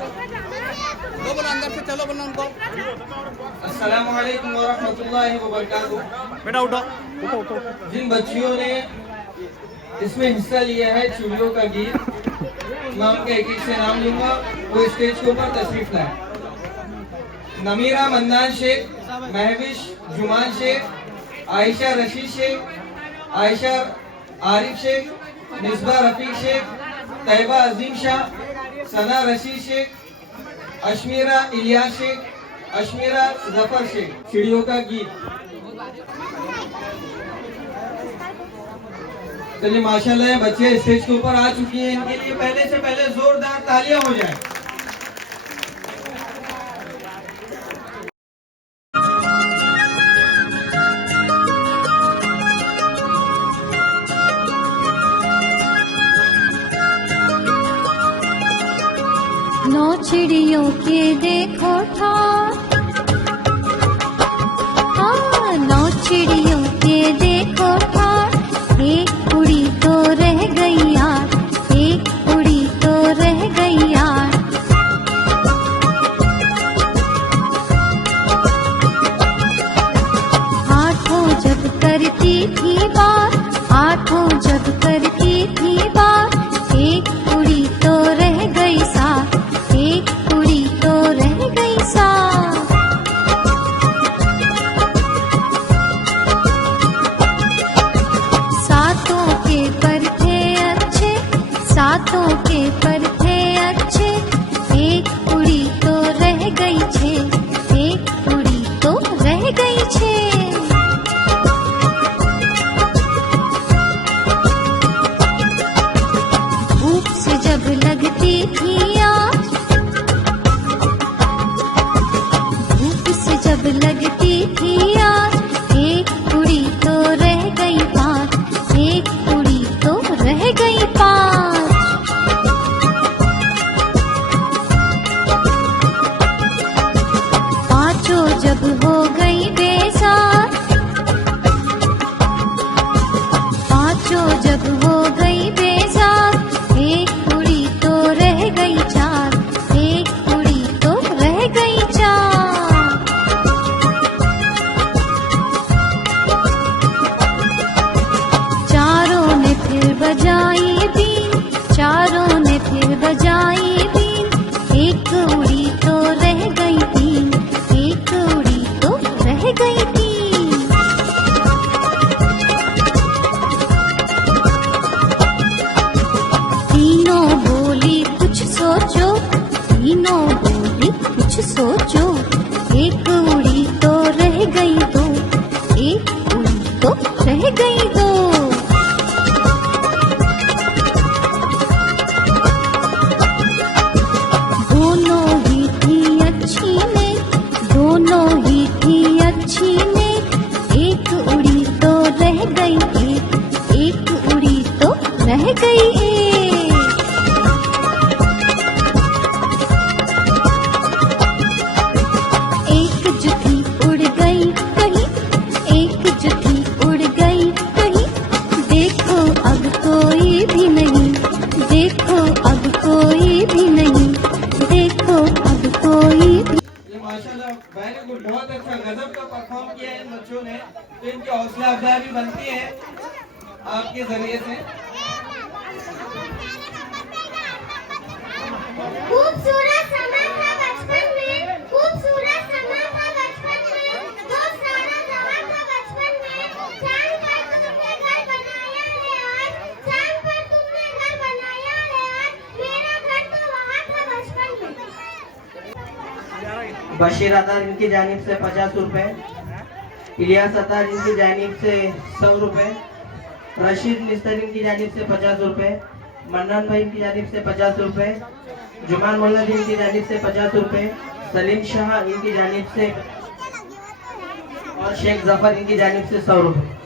वो बोलो अंदर से चलो बोलो उनको। अस्सलामु अलैकुम व रहमतुल्लाहि व बरकातुहू। बेटा उठो उठो उठो। जिन बच्चियों ने इसमें हिस्सा लिया है चूड़ियों का गीत, मैं उनके एक एक से नाम लूंगा, वो स्टेज के ऊपर तशरीफ लाए। नमीरा मंदान शेख, महविश जुमान शेख, आयशा रशीद शेख, आयशा आरिफ शेख, मिसबा रफीक शेख, तैयबा अजीम शाह, सना रशीद शेख, अशमीरा इलियास शेख, अशमीरा जफर शेख। चिड़ियों का गीत। चलिए माशाल्लाह बच्चे स्टेज के ऊपर आ चुकी हैं, इनके लिए पहले से पहले जोरदार तालियां हो जाए। नौ चिड़ियों के देखो ठाठ, हाँ नौ चिड़ियों के देखो ठाठ, एक उड़ी तो रह गई यार, एक उड़ी तो रह गई यार। आठों जब करती थी बात, आठों जब करती थी बात, एक उड़ी तो रह गई साथ, एक उड़ी तो रह गई साथ। सातों के पर थे अच्छे, सातों के पर थे अच्छे, एक उड़ी तो रह गई छे, एक उड़ी तो रह गई छे। धूप से जब लगती थी आँच, धूप से जब लगती थी आँच, एक उड़ी तो रह गई पाँच, एक उड़ी तो रह गई पाँच। पाँचों जब हो गई बेजार, पाँचों जब हो गई बेजार, एक उड़ी तो रह गई चार, एक उड़ी तो रह गई चार। चारों ने फिर बजाई बीन, चारों ने फिर बजाई बीन, एक उड़ी तो रह गई तीन, एक उड़ी तो रह गई तीन। तीनों बोली कुछ सोचो, तीनों बोली कुछ सोचो, एक उड़ी तो रह गई दो, एक उड़ी तो रह गई दो। दोनों ही थी अच्छी ने, दोनों ही थी अच्छी ने, एक उड़ी तो रह गई एक, एक उड़ी तो रह गई एक। एक जुती उड़ गई कहीं, एक जुती उड़ गई कहीं, देखो अब कोई भी नहीं, देखो अब कोई भी नहीं, देखो अब कोई भी। ये माशाल्लाह वेरी गुड, बहुत अच्छा गजब का परफॉर्म किया है इन बच्चों ने, तो इनकी हौसला अफजाई भी बनती है आपके जरिए से। खूबसूरत समा था बचपन में, खूबसूरत समा था बचपन में, दोस्त सारा जहां था बचपन में, चांद पर तुमने घर बनाया है आज, चांद पर तुमने घर बनाया है आज, मेरा घर तो वहां था बचपन में। बशीर अतार इनकी जानिब से 50 रुपए, इलियास अतार इनकी जानिब से 100 रुपए, रशीद मिस्तर इनकी जानिब से 50 रुपए, मन्नान भाई इनकी जानिब से 50 रुपए, जुमान मोल्ला जी इनकी जानिब से 50 रुपए, सलीम शाह इनकी जानिब से और शेख जफर इनकी जानिब से 100 रुपए।